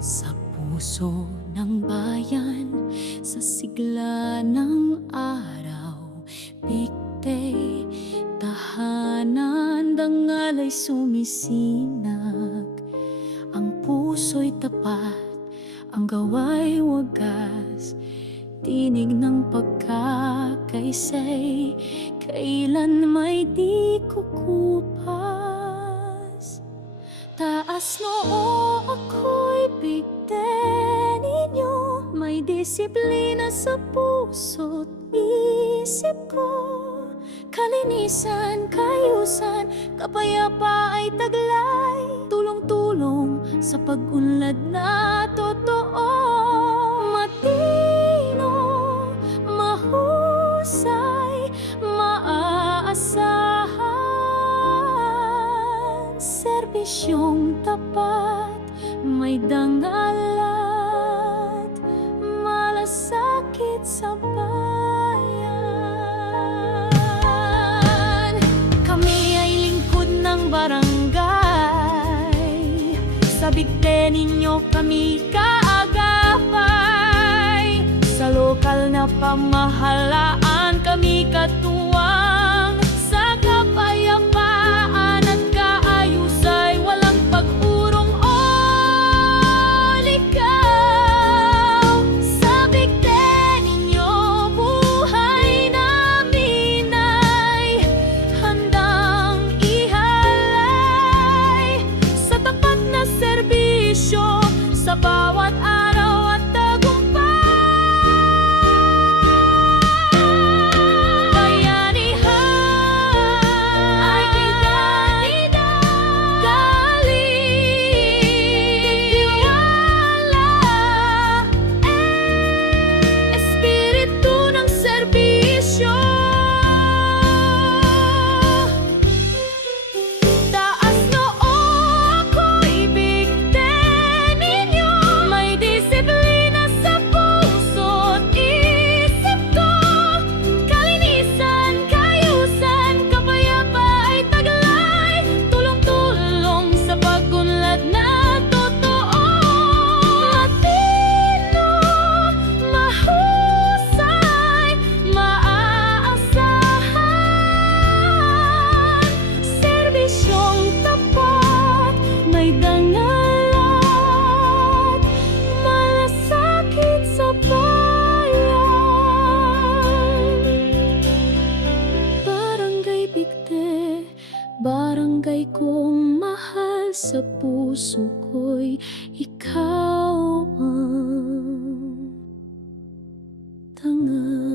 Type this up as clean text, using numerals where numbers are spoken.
Sa puso ng bayan, sa sigla ng araw, bigte, tahanan, dangal ay sumisinag. Ang puso'y tapat, ang gawa'y wagas, tinig ng pagkakaisay, kailan may di kukupas. Taas noo ako'y bigte ninyo, may disiplina sa puso't isip ko. Kalinisan, kaayusan, kapayapa ay taglay, tulong-tulong sa pag-unlad na totoo. Matino, mahusay, maaasahan, serbisyong tapat, may dangalat, malasakit sa bayan. Kami ay lingkod ng barangay, sa bigte ninyo kami kaagapay. Sa lokal na pamahalaan kami katuwang, sa kapayapaan at kaayusay walang pag-urong o ligaw. Sa bigte ninyo buhay namin ay handang ihalay, sa tapat na serbisyo sa bawat araw at tagumpay. Bayanihan ay identidad, galing, tiwala, espiritu ng serbisyo. Taas noo ako'y bigte ninyo, may disiplina sa puso't isip ko. Kalinisan, kaayusan, kapayapa ay taglay, tulong-tulong sa pag-unlad na totoo. Matino, mahusay, maaasahan, serbisyong tapat, may dangalat, malasakit sa bayan. Barangay Bigte, barangay kong mahal, sa puso ko'y ikaw ang tanga.